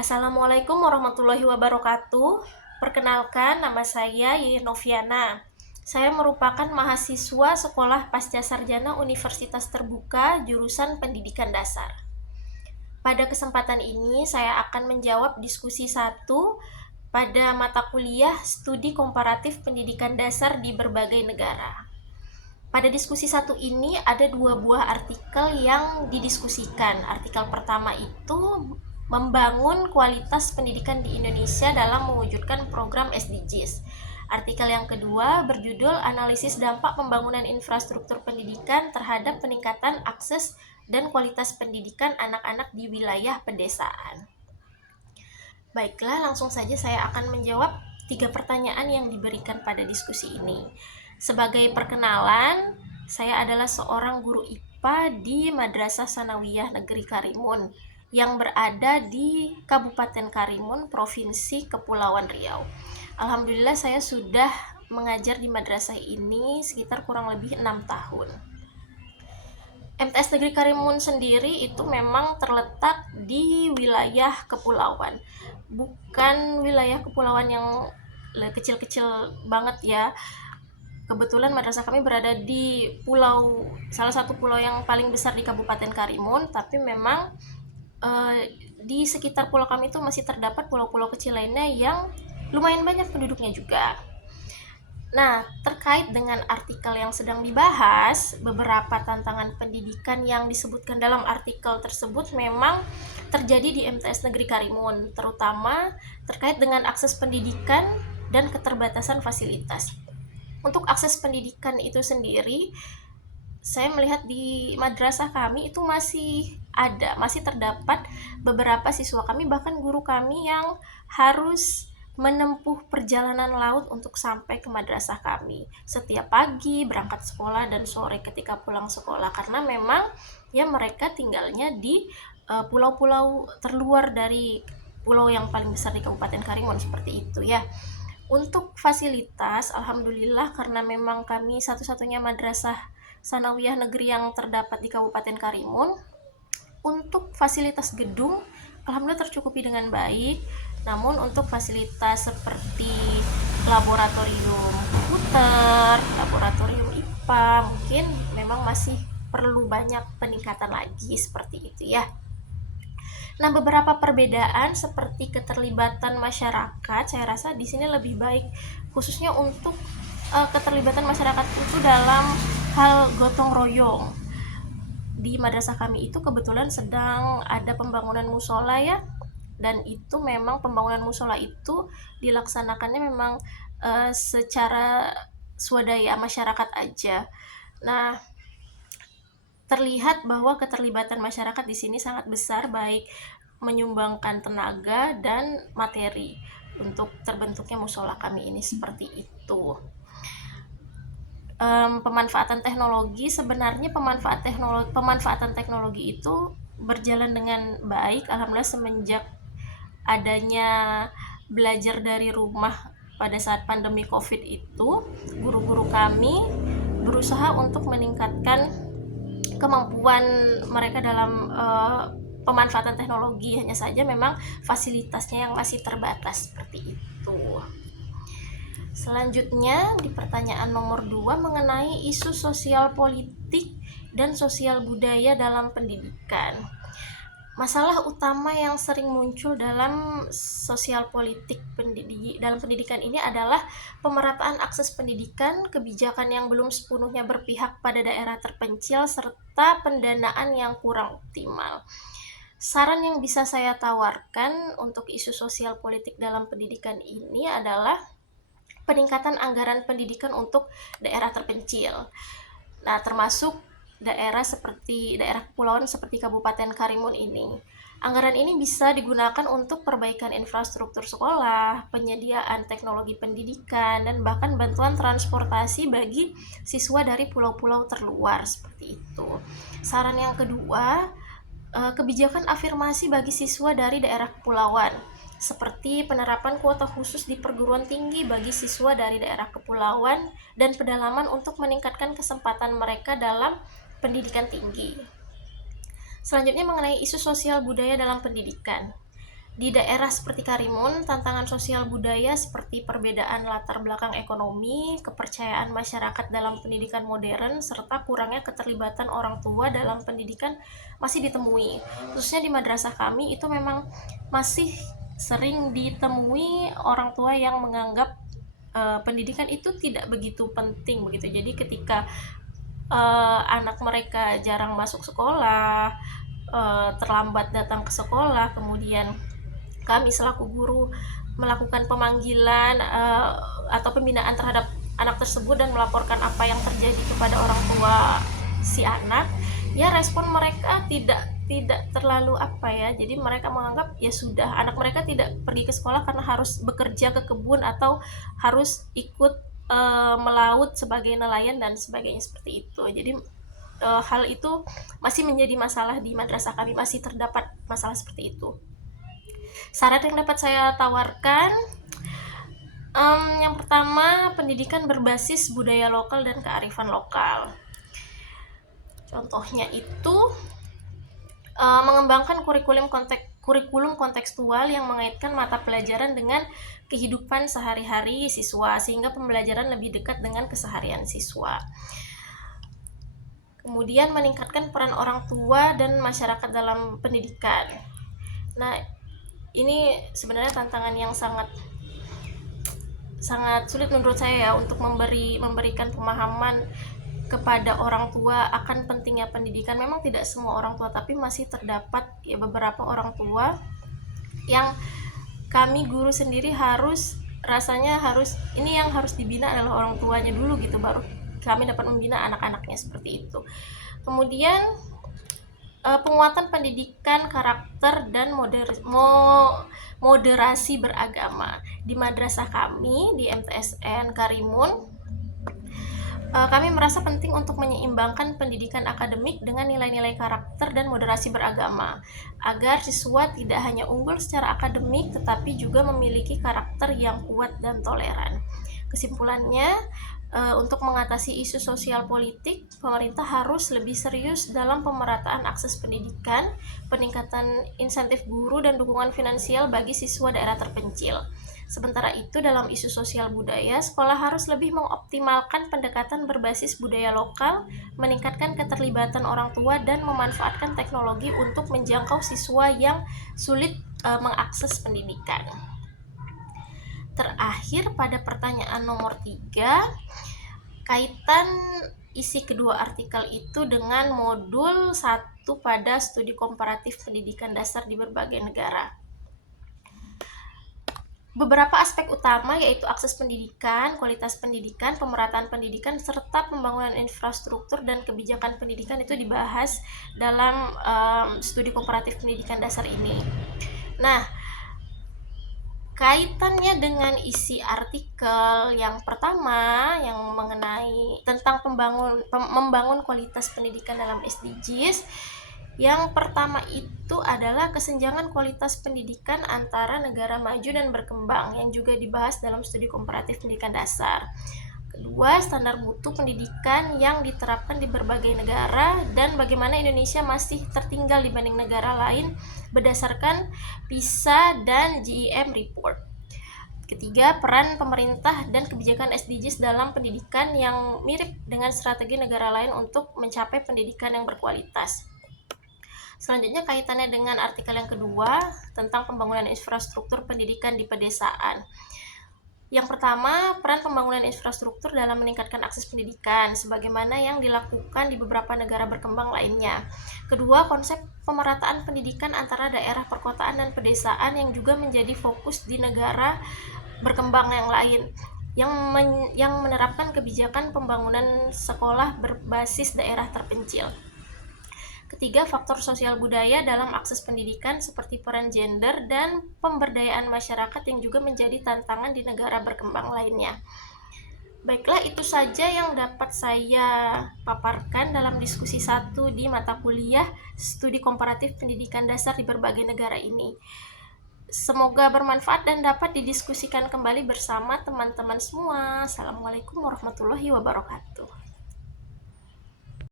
Assalamualaikum warahmatullahi wabarakatuh. Perkenalkan, nama saya Yeye Noviana. Saya merupakan mahasiswa Sekolah Pasca Sarjana Universitas Terbuka jurusan Pendidikan Dasar. Pada kesempatan ini, saya akan menjawab diskusi 1 pada mata kuliah Studi Komparatif Pendidikan Dasar di berbagai negara. Pada diskusi 1 ini ada 2 buah artikel yang didiskusikan. Artikel pertama itu membangun kualitas pendidikan di Indonesia dalam mewujudkan program SDGs. Artikel yang kedua berjudul Analisis Dampak Pembangunan Infrastruktur Pendidikan terhadap peningkatan akses dan kualitas pendidikan anak-anak di wilayah pedesaan. Baiklah, langsung saja saya akan menjawab 3 pertanyaan yang diberikan pada diskusi ini. Sebagai perkenalan, saya adalah seorang guru IPA di Madrasah Sanawiyah Negeri Karimun yang berada di Kabupaten Karimun, Provinsi Kepulauan Riau. Alhamdulillah saya sudah mengajar di madrasah ini sekitar kurang lebih 6 tahun. MTS Negeri Karimun sendiri itu memang terletak di wilayah kepulauan, bukan wilayah kepulauan yang kecil-kecil banget ya. Kebetulan madrasah kami berada di salah satu pulau yang paling besar di Kabupaten Karimun, tapi memang di sekitar pulau kami itu masih terdapat pulau-pulau kecil lainnya yang lumayan banyak penduduknya juga. Nah, terkait dengan artikel yang sedang dibahas, beberapa tantangan pendidikan yang disebutkan dalam artikel tersebut memang terjadi di MTS Negeri Karimun, terutama terkait dengan akses pendidikan dan keterbatasan fasilitas. Untuk akses pendidikan itu sendiri, saya melihat di madrasah kami itu masih terdapat beberapa siswa kami, bahkan guru kami yang harus menempuh perjalanan laut untuk sampai ke madrasah kami setiap pagi berangkat sekolah dan sore ketika pulang sekolah, karena memang ya mereka tinggalnya di pulau-pulau terluar dari pulau yang paling besar di Kabupaten Karimun, seperti itu ya. Untuk fasilitas, alhamdulillah karena memang kami satu-satunya madrasah Sanawiyah negeri yang terdapat di Kabupaten Karimun, untuk fasilitas gedung alhamdulillah tercukupi dengan baik. Namun untuk fasilitas seperti laboratorium komputer, laboratorium IPA mungkin memang masih perlu banyak peningkatan lagi, seperti itu ya. Nah, beberapa perbedaan seperti keterlibatan masyarakat, saya rasa di sini lebih baik khususnya untuk keterlibatan masyarakat itu dalam hal gotong royong. Di madrasah kami itu kebetulan sedang ada pembangunan musola ya, dan itu memang pembangunan musola itu dilaksanakannya memang secara swadaya masyarakat aja. Nah, terlihat bahwa keterlibatan masyarakat di sini sangat besar, baik menyumbangkan tenaga dan materi untuk terbentuknya musola kami ini, seperti itu. Pemanfaatan teknologi, sebenarnya pemanfaatan teknologi itu berjalan dengan baik alhamdulillah semenjak adanya belajar dari rumah pada saat pandemi Covid itu. Guru-guru kami berusaha untuk meningkatkan kemampuan mereka dalam pemanfaatan teknologi, hanya saja memang fasilitasnya yang masih terbatas, seperti itu. Selanjutnya di pertanyaan nomor 2 mengenai isu sosial politik dan sosial budaya dalam pendidikan. Masalah utama yang sering muncul dalam sosial politik dalam pendidikan ini adalah pemerataan akses pendidikan, kebijakan yang belum sepenuhnya berpihak pada daerah terpencil, serta pendanaan yang kurang optimal. Saran yang bisa saya tawarkan untuk isu sosial politik dalam pendidikan ini adalah peningkatan anggaran pendidikan untuk daerah terpencil. Nah, termasuk daerah kepulauan seperti Kabupaten Karimun ini. Anggaran ini bisa digunakan untuk perbaikan infrastruktur sekolah, penyediaan teknologi pendidikan, dan bahkan bantuan transportasi bagi siswa dari pulau-pulau terluar, seperti itu. Saran yang kedua, kebijakan afirmasi bagi siswa dari daerah kepulauan, seperti penerapan kuota khusus di perguruan tinggi bagi siswa dari daerah kepulauan dan pedalaman untuk meningkatkan kesempatan mereka dalam pendidikan tinggi. Selanjutnya mengenai isu sosial budaya dalam pendidikan. Di daerah seperti Karimun, tantangan sosial budaya seperti perbedaan latar belakang ekonomi, kepercayaan masyarakat dalam pendidikan modern, serta kurangnya keterlibatan orang tua dalam pendidikan masih ditemui. Khususnya di madrasah kami itu memang masih sering ditemui orang tua yang menganggap pendidikan itu tidak begitu penting begitu. Jadi ketika anak mereka jarang masuk sekolah, terlambat datang ke sekolah, kemudian kami selaku guru melakukan pemanggilan atau pembinaan terhadap anak tersebut dan melaporkan apa yang terjadi kepada orang tua si anak, ya respon mereka tidak terlalu jadi mereka menganggap ya sudah, anak mereka tidak pergi ke sekolah karena harus bekerja ke kebun atau harus ikut melaut sebagai nelayan dan sebagainya seperti itu. Jadi hal itu masih menjadi masalah di madrasah kami, masih terdapat masalah seperti itu. Saran yang dapat saya tawarkan, yang pertama, pendidikan berbasis budaya lokal dan kearifan lokal. Contohnya itu mengembangkan kurikulum kontekstual yang mengaitkan mata pelajaran dengan kehidupan sehari-hari siswa sehingga pembelajaran lebih dekat dengan keseharian siswa. Kemudian meningkatkan peran orang tua dan masyarakat dalam pendidikan. Nah, ini sebenarnya tantangan yang sangat sulit menurut saya ya, untuk memberikan pemahaman kepada orang tua akan pentingnya pendidikan. Memang tidak semua orang tua, tapi masih terdapat ya beberapa orang tua yang kami guru sendiri rasanya ini yang harus dibina adalah orang tuanya dulu gitu, baru kami dapat membina anak-anaknya seperti itu. Kemudian penguatan pendidikan karakter dan moderasi beragama. Di madrasah kami di MTSN Karimun, kami merasa penting untuk menyeimbangkan pendidikan akademik dengan nilai-nilai karakter dan moderasi beragama, agar siswa tidak hanya unggul secara akademik tetapi juga memiliki karakter yang kuat dan toleran. Kesimpulannya, untuk mengatasi isu sosial politik, pemerintah harus lebih serius dalam pemerataan akses pendidikan, peningkatan insentif guru, dan dukungan finansial bagi siswa daerah terpencil. Sementara itu, dalam isu sosial budaya, sekolah harus lebih mengoptimalkan pendekatan berbasis budaya lokal, meningkatkan keterlibatan orang tua, dan memanfaatkan teknologi untuk menjangkau siswa yang sulit mengakses pendidikan. Terakhir, pada pertanyaan nomor 3, kaitan isi kedua artikel itu dengan modul 1 pada studi komparatif pendidikan dasar di berbagai negara. Beberapa aspek utama yaitu akses pendidikan, kualitas pendidikan, pemerataan pendidikan, serta pembangunan infrastruktur dan kebijakan pendidikan itu dibahas dalam studi komparatif pendidikan dasar ini. Nah, kaitannya dengan isi artikel yang pertama yang mengenai tentang membangun kualitas pendidikan dalam SDGs, yang pertama itu adalah kesenjangan kualitas pendidikan antara negara maju dan berkembang yang juga dibahas dalam studi komparatif pendidikan dasar. Kedua, standar mutu pendidikan yang diterapkan di berbagai negara dan bagaimana Indonesia masih tertinggal dibanding negara lain berdasarkan PISA dan GEM report. Ketiga, peran pemerintah dan kebijakan SDGs dalam pendidikan yang mirip dengan strategi negara lain untuk mencapai pendidikan yang berkualitas. Selanjutnya, kaitannya dengan artikel yang kedua tentang pembangunan infrastruktur pendidikan di pedesaan. Yang pertama, peran pembangunan infrastruktur dalam meningkatkan akses pendidikan, sebagaimana yang dilakukan di beberapa negara berkembang lainnya. Kedua, konsep pemerataan pendidikan antara daerah perkotaan dan pedesaan yang juga menjadi fokus di negara berkembang yang lain, yang menerapkan kebijakan pembangunan sekolah berbasis daerah terpencil. Ketiga, faktor sosial budaya dalam akses pendidikan seperti peran gender dan pemberdayaan masyarakat yang juga menjadi tantangan di negara berkembang lainnya. Baiklah, itu saja yang dapat saya paparkan dalam diskusi 1 di mata kuliah Studi Komparatif Pendidikan Dasar di berbagai negara ini. Semoga bermanfaat dan dapat didiskusikan kembali bersama teman-teman semua. Assalamualaikum warahmatullahi wabarakatuh.